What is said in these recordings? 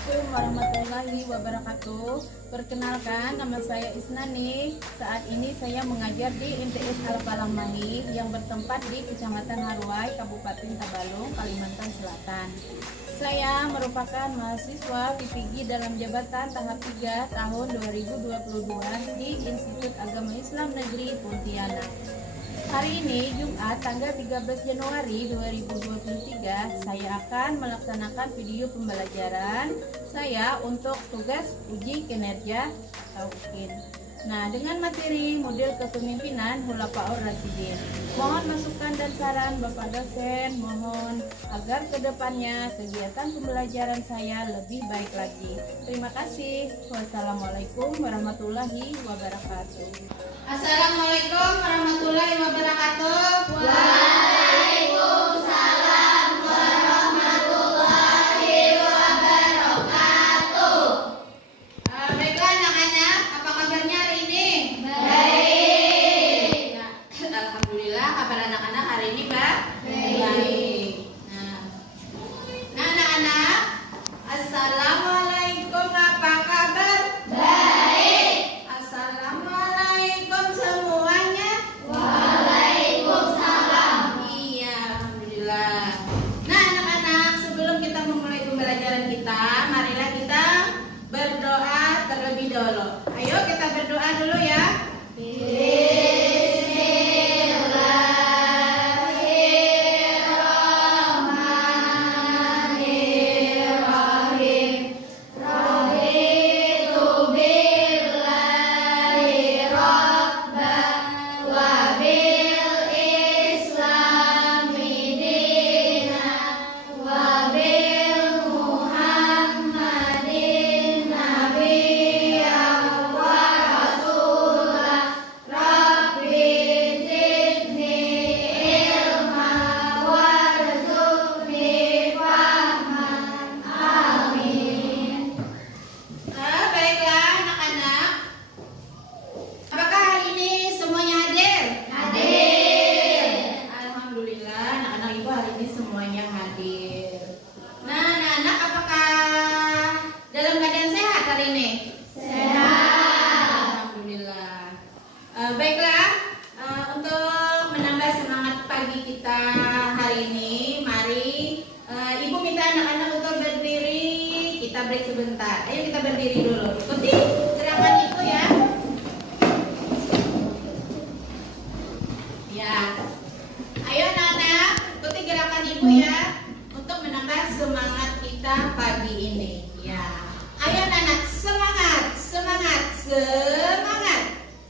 Assalamualaikum warahmatullahi wabarakatuh. Perkenalkan, nama saya Isnani. Saat ini saya mengajar di MTS Al-Palangmangi yang bertempat di Kecamatan Haruai, Kabupaten Tabalong, Kalimantan Selatan. Saya merupakan mahasiswa PPG dalam jabatan tahap 3 tahun 2022 di Institut Agama Islam Negeri Pontianak. Hari ini Jumat tanggal 13 Januari 2023 saya akan melaksanakan video pembelajaran saya untuk tugas uji kinerja Tauhid. Nah, dengan materi model kepemimpinan Khulafaur Rasyidin. Mohon masukan dan saran Bapak dosen, mohon agar kedepannya kegiatan pembelajaran saya lebih baik lagi. Terima kasih. Wassalamualaikum warahmatullahi wabarakatuh. Assalamualaikum warahmatullahi wabarakatuh. Waalaikumsalam warahmatullahi wabarakatuh. Baiklah anak-anak, apa kabarnya hari ini? Baik. Nah, alhamdulillah kabar anak-anak hari ini baik. Nah, anak-anak, assalamualaikum, apa kabar? Baik. Assalamualaikum semuanya. Waalaikumsalam. Iya, alhamdulillah. Nah, anak-anak, sebelum kita memulai pembelajaran kita, marilah kita berdoa terlebih dahulu. Ayo kita berdoa dulu ya. Bismillahirrahmanirrahim. Raditu billahi rabban wa bil islami dinan wa bil muhammadin nabiyyan wa rasulah. Rabbi zidni ilma warzuqni fahman. Amin. Baiklah anak-anak. Apakah hari ini semuanya hadir? Hadir. Alhamdulillah, anak-anak ibu hari ini semuanya hadir. Nah, anak-anak, apakah dalam keadaan sehat hari ini? Sehat. Alhamdulillah. Baiklah, untuk menambah semangat pagi kita hari ini, mari ibu minta anak-anak untuk berdiri. Kita break sebentar. Ayo kita berdiri dulu. Ikuti gerakan ibu ya. Ya. Ayo anak-anak, ikuti gerakan ibu ya untuk menambah semangat kita pagi ini. Ya. Ayo anak-anak, semangat, semangat, semangat.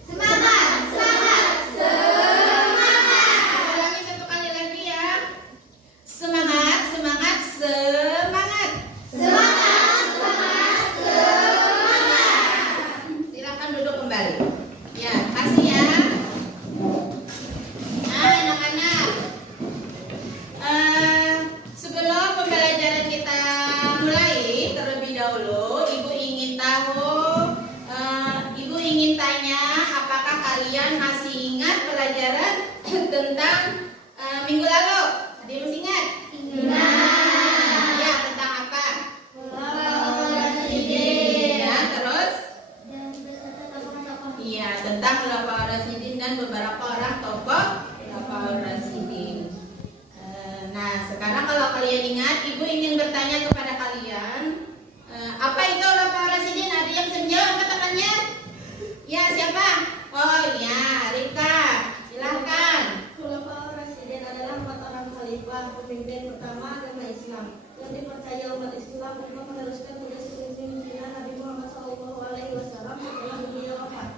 Semangat, semangat, semangat. Ulangi satu kali lagi ya. Semangat, semangat, semangat. Semangat, semangat, semangat. Silakan duduk kembali. Ya, kasih ya. Nah, anak-anak, sebelum pembelajaran kita mulai terlebih dahulu, ibu ingin tahu, ibu ingin tanya, apakah kalian masih ingat pelajaran tentang minggu lalu? Ada yang masih ingat? Ingat. Ya, tentang apa? Khulafaur Rasyidin. Ya, terus? Dan beserta tokoh-tokoh. Iya, tentang Khulafaur Rasyidin dan beberapa orang tokoh Khulafaur Rasyidin. Nah, sekarang kalau kalian ingat, ibu ingin bertanya kepada kalian, apa itu Khulafaur Rasyidin? Ada yang senja angkat tangannya? Ya, siapa? Oh iya, Rika. Silahkan. Khulafaur Rasyidin adalah 4 orang khalifah pemimpin pertama agama Islam yang dipercaya umat Islam untuk meneruskan tugas kepemimpinan Nabi Muhammad SAW setelah beliau wafat.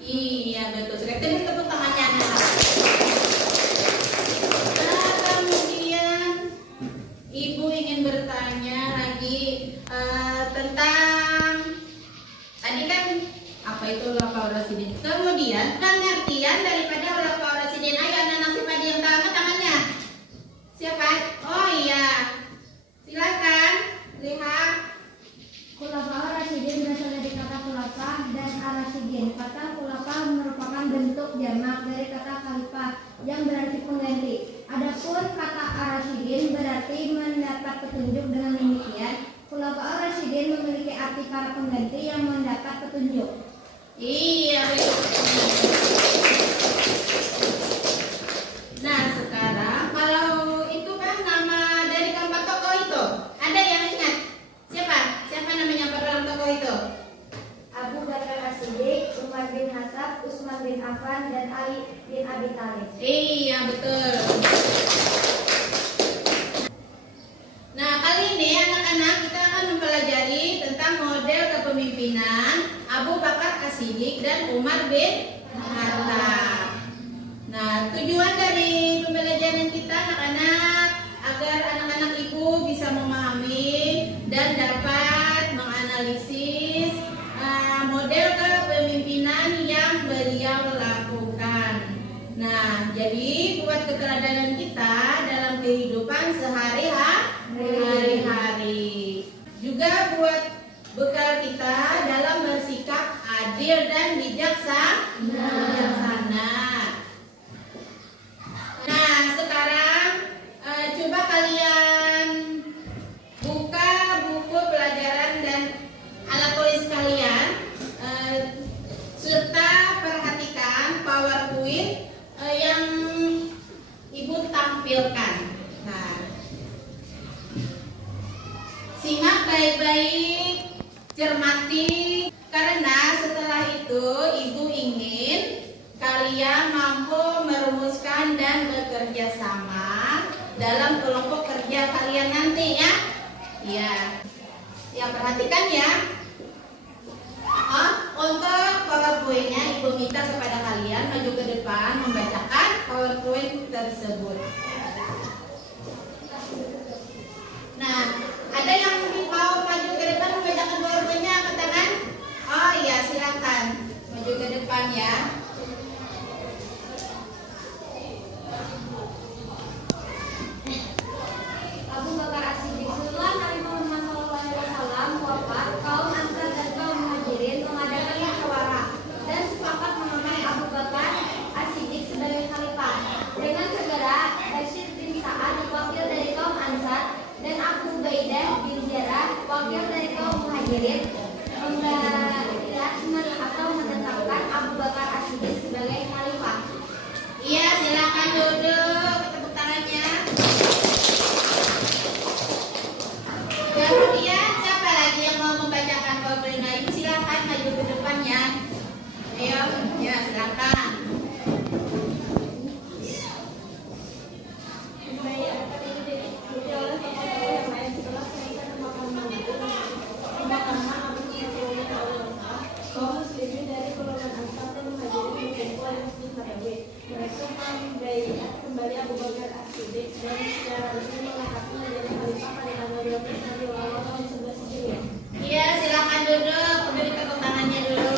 Iya, betul. Sekali tepuk tangannya anak. Kemudian ibu ingin bertanya lagi tentang tadi kan apa itu Khulafaur Rasyidin. Kemudian pengertian daripada Khulafaur Rasyidin. Ayo anak-anak siapa yang tahu angkat tangannya? Siapa? Oh iya. Silakan lihat. Khulafaur Rasyidin berasal dari kata khulafah dan ar-rasyidin. Kata khulafah merupakan bentuk jamak dari kata khalifah yang berarti pengganti. Adapun kata ar-rasyidin berarti mendapat petunjuk. Dengan demikian, Khulafaur Rasyidin berarti para pengganti yang mendapat petunjuk. Iya, betul. Nah, sekarang kalau itu kan nama dari keempat tokoh itu, ada yang ingat? Siapa? Siapa namanya empat orang tokoh itu? Abu Bakar As-Siddiq, Umar bin Khattab, Utsman bin Affan, dan Ali bin Abi Thalib. Iya, betul. Nah, kali ini anak-anak kita akan mempelajari tentang model kepemimpinan Abu Bakar As-Siddiq dan Umar bin Khattab. Nah, tujuan dari pembelajaran kita anak-anak agar anak-anak ibu bisa memahami dan dapat menganalisis model kepemimpinan yang beliau lakukan. Nah, jadi buat keteladanan kita dalam kehidupan sehari-hari. Juga buat bekal kita dalam bersikap adil dan bijaksana. Nah, sekarang coba kalian buka buku pelajaran dan alat tulis kalian, serta perhatikan PowerPoint yang ibu tampilkan. Nah, simak baik-baik, cermati, karena setelah itu ibu ingin kalian mampu merumuskan dan bekerja sama dalam kelompok kerja kalian nanti ya. Iya. Ya, perhatikan ya. Untuk PowerPoint-nya ibu minta kepada kalian maju ke depan membacakan PowerPoint tersebut. Nah, ada yang mau maju ke depan membacakan PowerPoint-nya, angkat tangan. Oh iya, silakan maju ke depan ya. Abu Bakar As-Siddiq. Setelah Nabi Muhammad SAW wafat, kaum Ansar dan kaum Muhajirin mengadakan musyawarah dan sepakat menamai Abu Bakar As-Siddiq sebagai khalifah. Dengan segera, Bashir bin Sa'ad, wakil dari kaum Ansar, dan Abu Ubaidah bin Jarrah, wakil dari kaum Muhajirin, atau menetapkan Abu Bakar As-Siddiq sebagai khalifah. Iya, silakan duduk, tepuk tangannya. Kemudian siapa lagi yang mau membacakan PowerPoint? Nah, ibu silakan maju ke depannya. Ayo, ya silakan. Baik, akan ini diikuti oleh tokoh-tokoh yang lain setelah selesai pemakaman Abu Bakar kaum muslimin dari golongan Ansar dan Muhajirin berkumpul di Masjid Nabawi. Mereka membaiat kembali Abu Bakar As-Siddiq dan secara resmi mengangkatnya menjadi khalifah pada tanggal 12 Rabiul Awal tahun 11 Hijriah. Iya, silakan duduk. Beri tepuk tangannya dulu.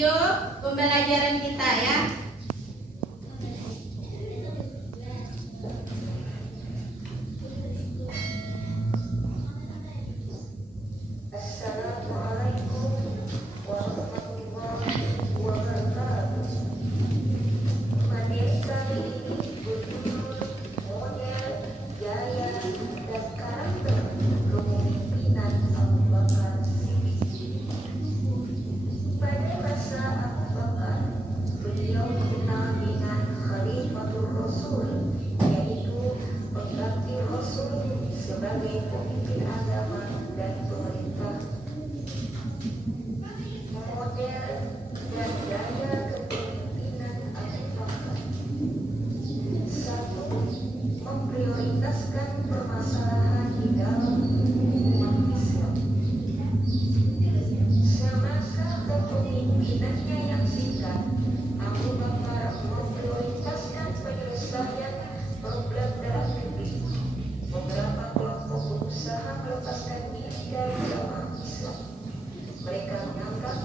video pembelajaran kita ya. Assalamualaikum warahmatullahi wabarakatuh. Materi kali ini berjudul model, gaya, dan karakter kepemimpinan Abu Bakar Siddiq. Pada masa Abu Bakar, beliau dikenal dengan Khalifatul Rasul, yaitu pengganti Rasul sebagai pemimpin agama dan pemerintah. Model dan gaya kepemimpinan Abu Bakar. 1. Memprioritaskan permasalahan di dalam umat Islam. Semasa kepemimpinannya yang singkat, Abu Bakar memprioritaskan penyelesaian problem dalam negeri. Beberapa kelompok berusaha melepaskan diri dari jamaah Islam. Mereka menganggap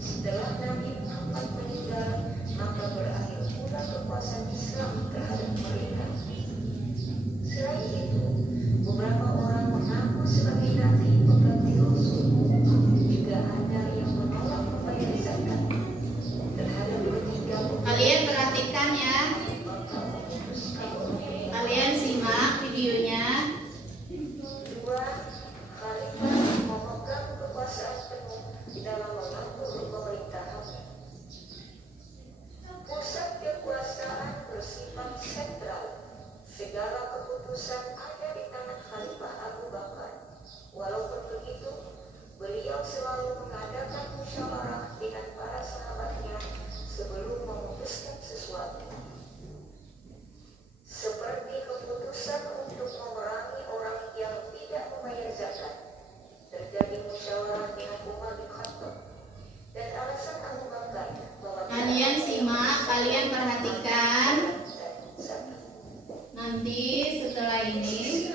setelah Nabi Muhammad meninggal, maka berakhir pula kekuasaan Islam terhadap mereka. Selain itu, beberapa orang mengaku sebagai nabi pengganti Rasul. Juga ada yang menolak membayar zakat. Terhadap ketiga Kalian perhatikan ya. Kalian simak videonya. 2. Khalifah memegang kekuasaan penuh dalam mengatur pemerintahan. Pusat kekuasaan bersifat sentral. Segala keputusan ada di tangan Khalifah Abu Bakar. Walaupun begitu, beliau selalu mengadakan musyawarah dengan para sahabatnya sebelum memutuskan sesuatu. Seperti keputusan untuk memerangi orang yang tidak membayar zakat. Terjadi musyawarah dengan Umar bin Khattab. Dan alasan Abu Bakar Kalian simak, kalian perhatikan. Nanti setelah ini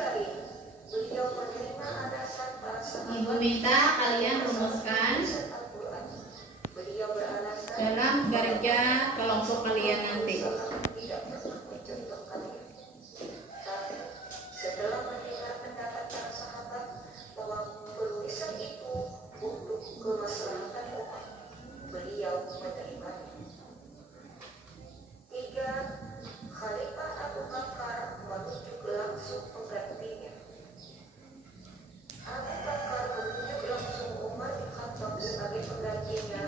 beliau menerima alasan para sahabat. Ibu minta kalian rumuskan Beliau beralasan dalam kerja kelompok kalian nanti. tidak pernah mencontohkannya. Tapi setelah mendengar pendapat para sahabat bahwa penulisan itu untuk kemaslahatan umat, beliau menerimanya. 3. Khalifah Abu Bakar menunjuk langsung penggantinya. Abu Bakar menunjuk langsung Umar bin Khattab sebagai penggantinya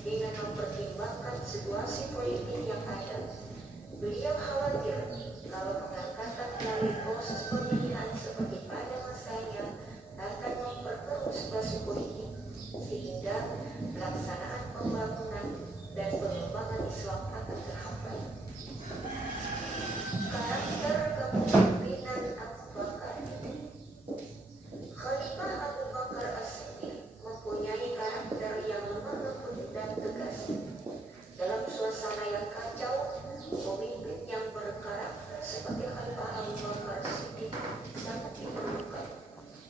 dengan mempertimbangkan situasi politik yang ada. Beliau khawatir kalau pengangkatan melalui proses pemilihan seperti pada masanya akan memperkeruh situasi politik, sehingga pelaksanaan pembangunan dan pengembangan Islam akan terhambat. Karakter kepemimpinan Abu Bakar. Khalifah Abu Bakar As-Siddiq mempunyai karakter yang lemah lembut dan tegas. Dalam suasana yang kacau, pemimpin yang berkarakter seperti Khalifah Abu Bakar As-Siddiq sangat diperlukan.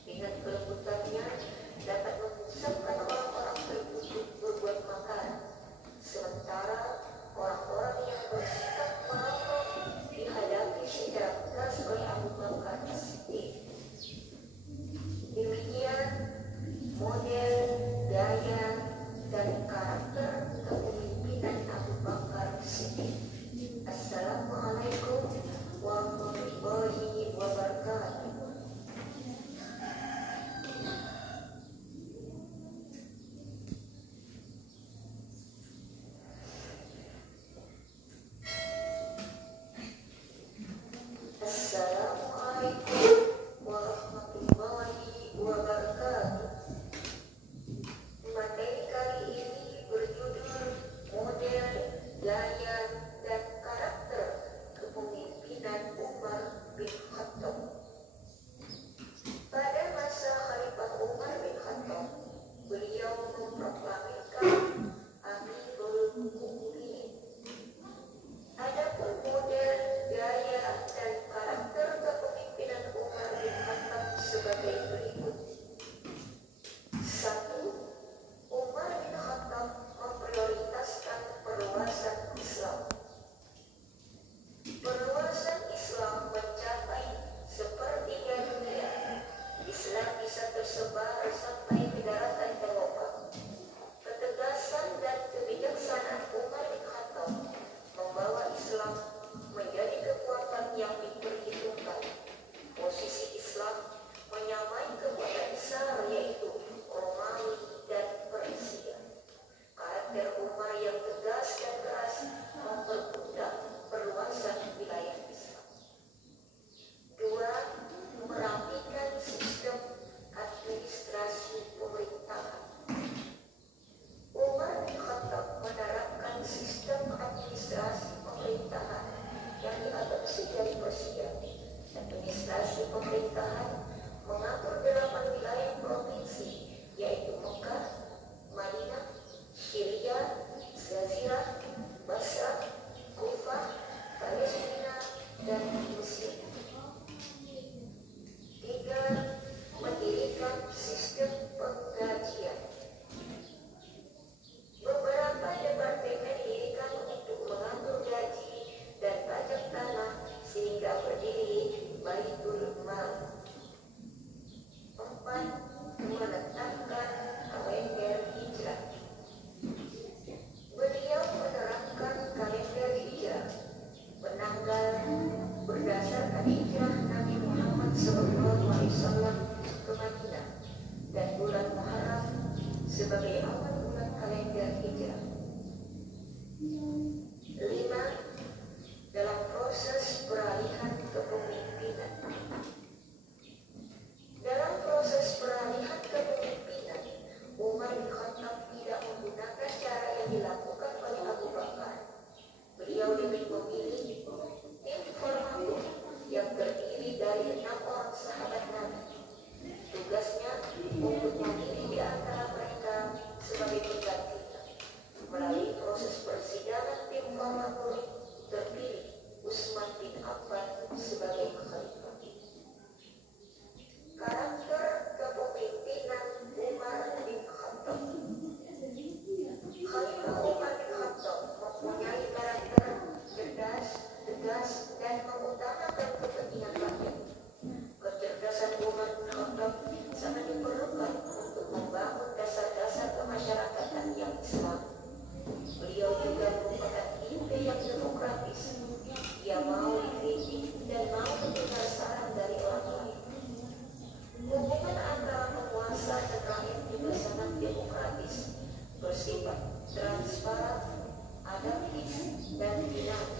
Dengan kelembutannya dapat memusatkan orang-orang terkutuk berbuat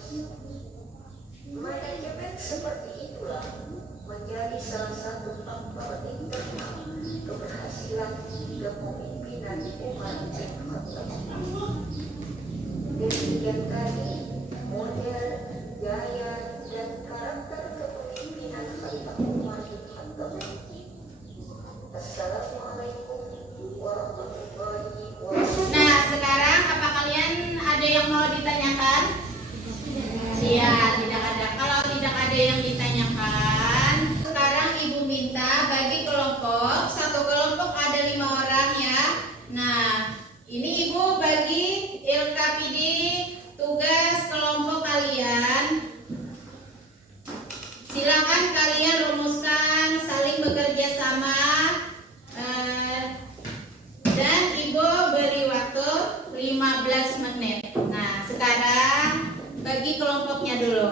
Manajemen seperti itulah menjadi salah satu faktor internal keberhasilan kepemimpinan Umar bin Khattab. Demikian tadi model, gaya, dan karakter kepemimpinan Khalifah Umar bin Khattab. Assalamualaikum warahmatullahi wabarakatuh. Nah, sekarang apa kalian ada yang mau ditanyakan? Iya, tidak ada. Kalau tidak ada yang ditanyakan, sekarang Ibu minta bagi kelompok. Satu kelompok ada 5 orang ya. Nah, ini Ibu bagi LKPD tugas kelompok kalian. Silakan kalian rumuskan, saling bekerja sama. Dan Ibu beri waktu 15 menit. Nah, sekarang bagi kelompoknya dulu.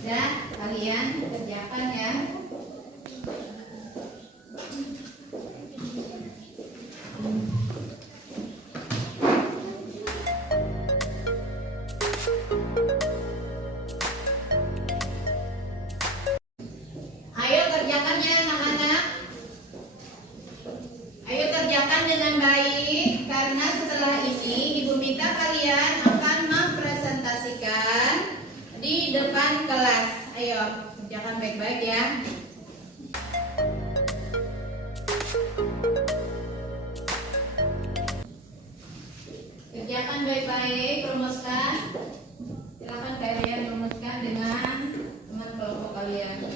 Dan kalian kerjakan ya. Ayo kerjakannya anak-anak. Ayo kerjakan dengan baik karena setelah ini Ibu minta kalian akan mempresentasikan di depan kelas. Ayo kerjakan baik-baik ya. Kerjakan baik-baik, rumuskan. Silakan kalian rumuskan dengan teman kelompok kalian.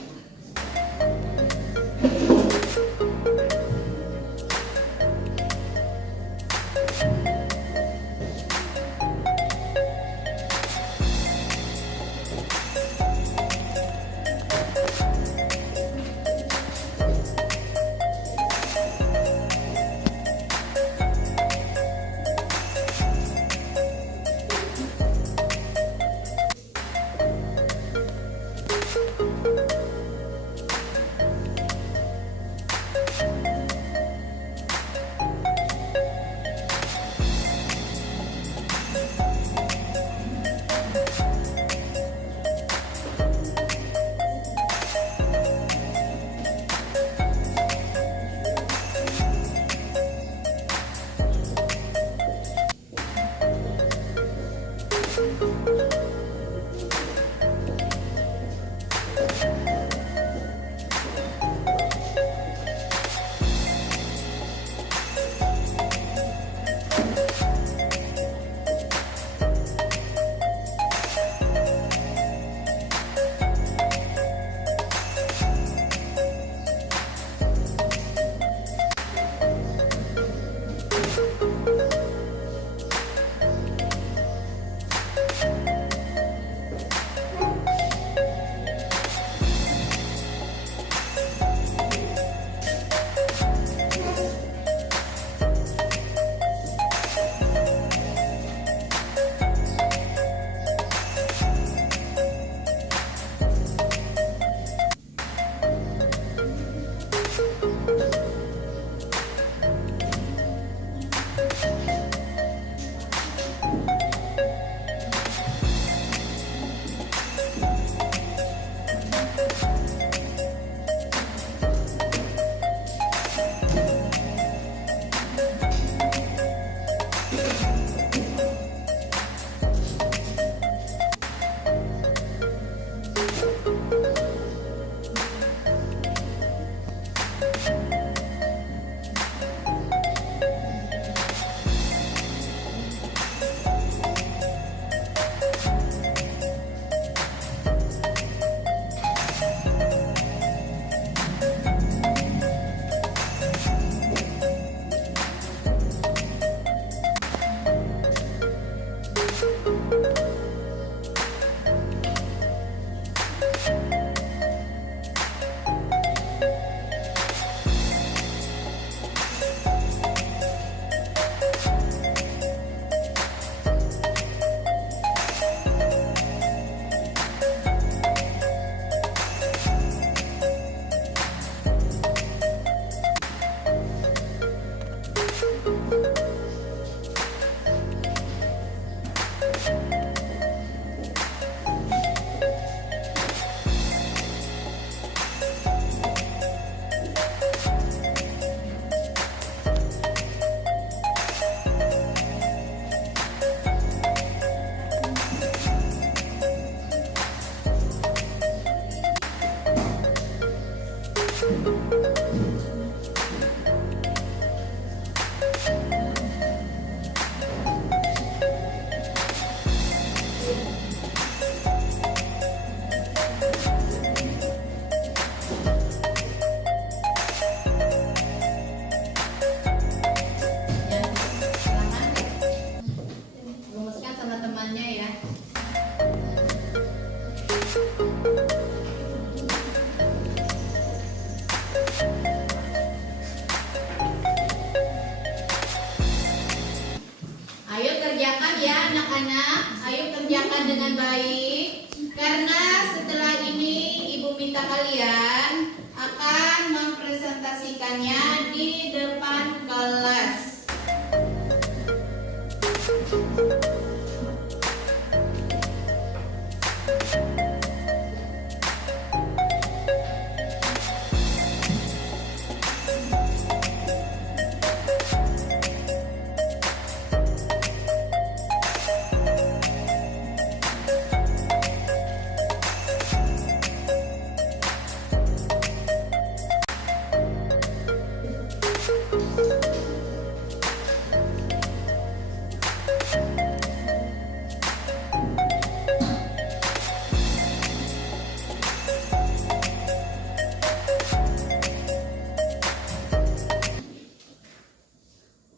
dengan baik karena setelah ini Ibu minta kalian akan mempresentasikannya di depan kelas.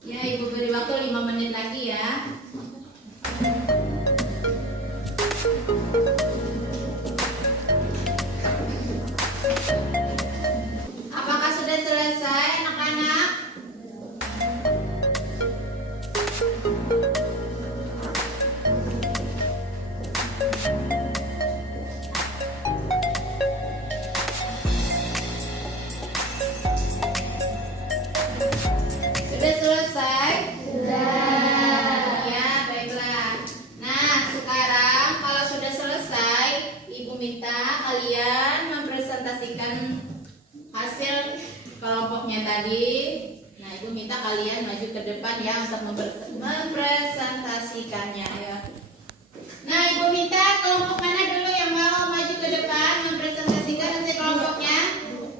Ya, Ibu beri waktu 5 menit lagi ya. Apakah sudah selesai anak-anak? Sudah selesai? Sudah. Ya, baiklah. Nah, sekarang kalau sudah selesai, Ibu minta kalian mempresentasikan hasil kelompoknya tadi. Nah, Ibu minta kalian maju ke depan ya untuk mempresentasikannya. Ayo. Nah, Ibu minta kelompok mana dulu yang mau maju ke depan mempresentasikan hasil kelompoknya?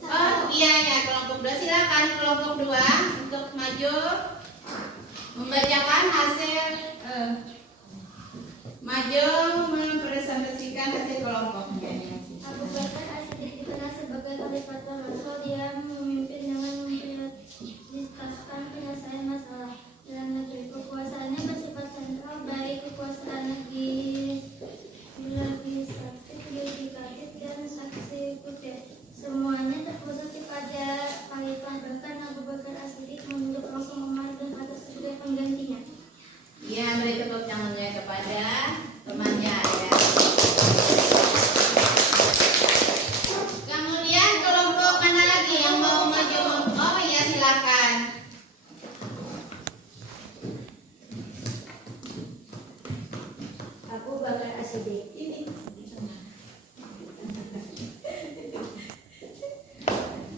Oh, iya ya, kelompok 2 silakan. Kelompok 2 untuk maju membacakan hasil maju mempresentasikan hasil kelompoknya. Abu Bakar As-Siddiq dikenal sebagai Khalifatul Rasul. Dia memimpin dengan memprioritaskan penyelesaian masalah dalam negeri. Kekuasaannya bersifat sentral, baik kekuasaan legislatif, yudikatif, dan eksekutif. Semuanya terpusat kepada Khalifah. Bahkan Abu Bakar As-Siddiq menunjuk langsung Umar bin Khattab sebagai penggantinya. Ya, beri tepuk tangannya kepada temannya ya. Kemudian kelompok mana lagi yang mau maju? Oh ya, silakan. Abu Bakar As-Siddiq.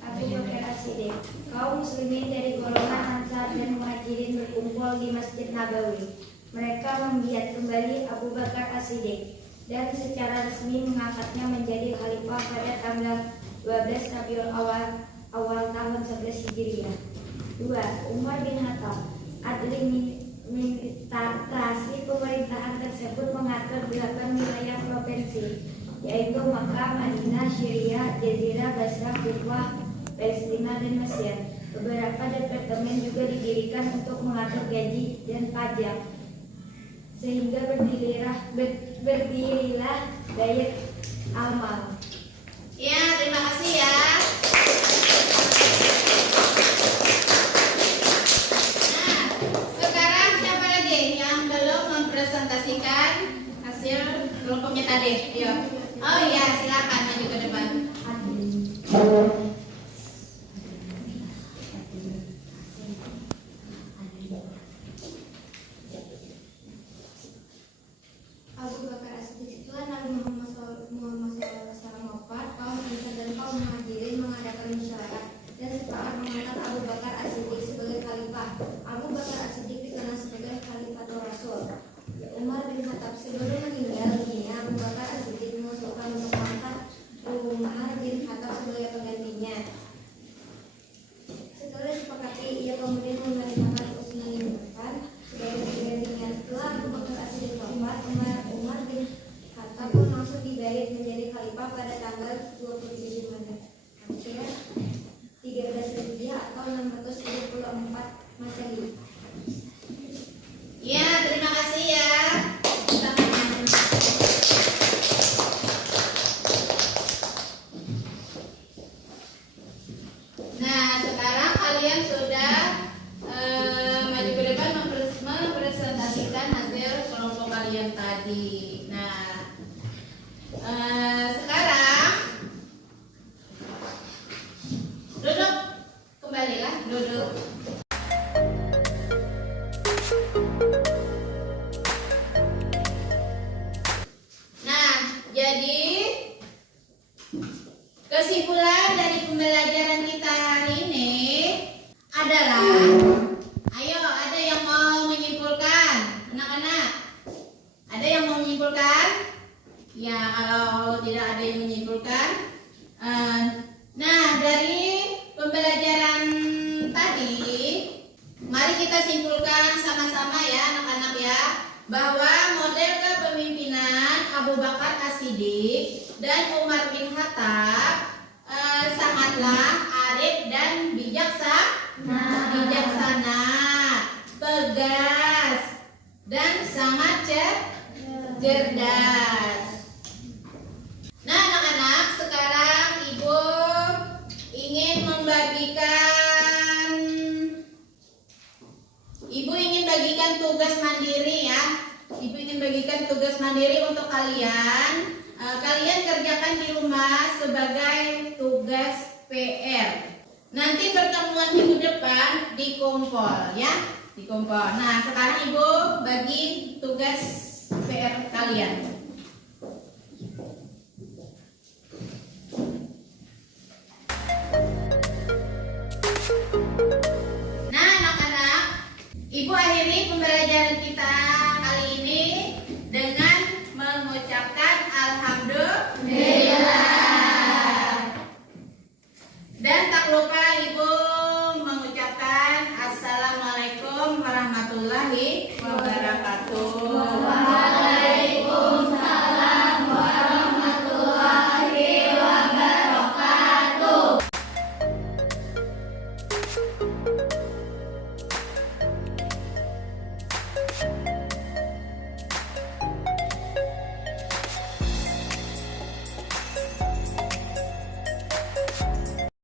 Abu Bakar As-Siddiq. Kaum muslimin dari golongan Ansar dan Muhajirin berkumpul di Masjid Nabawi. Mereka membiat kembali Abu Bakar As-Siddiq dan secara resmi mengangkatnya menjadi khalifah pada tanggal 12 Rabiul Awal tahun 11 Hijriah. 2. Umar bin Khattab. Administrasi pemerintahan tersebut mengatur 8 wilayah provinsi, yaitu Makkah, Madinah, Syria, Jazirah, Basrah, Kufah, Palestina, dan Mesir. Beberapa departemen juga didirikan untuk mengatur gaji dan pajak, sehingga berdirilah Bait al-Mal. Ya, terima kasih ya. Nah, sekarang siapa lagi yang belum mempresentasikan hasil kelompoknya tadi? Ayo. Oh iya, silakan maju ke depan. Abu Bakar As-Siddiq. Setelah Nabi Muhammad SAW wafat, kaum Ansar dan kaum Muhajirin mengadakan musyawarah dan sepakat mengangkat Abu Bakar As-Siddiq sebagai khalifah. Abu Bakar As-Siddiq dikenal sebagai Khalifatul Rasul. Umar bin Khattab sebelum meninggal dunia, Abu Bakar As-Siddiq mengusulkan untuk mengangkat Umar bin Khattab sebagai penggantinya. Setelah disepakati, ia kemudian memerintahkan Utsman bin Affan sebagai penggantinya. Setelah Abu Bakar As-Siddiq wafat, Umar bin Khattab pun langsung dibait menjadi khalifah pada tanggal 27 Jumadil Akhir 13 Hijriah atau 674 Masehi. Ya, terima kasih ya. Nah, sekarang kalian sudah maju ke depan mempresentasikan hasil kelompok kalian tadi. Nah, tidak ada yang menyimpulkan. Nah, dari pembelajaran tadi, mari kita simpulkan sama-sama ya anak-anak ya, bahwa model kepemimpinan Abu Bakar As-Siddiq dan Umar bin Khattab sangatlah arif dan bijaksana, tegas, dan sangat cerdas. Nah, anak-anak, sekarang Ibu ingin bagikan tugas mandiri ya. Ibu ingin bagikan tugas mandiri untuk kalian. Kalian kerjakan di rumah sebagai tugas PR. Nanti pertemuan minggu depan di kompol ya, di kompol. Nah, sekarang Ibu bagi tugas PR kalian. Nah, anak-anak, Ibu akhiri pembelajaran kita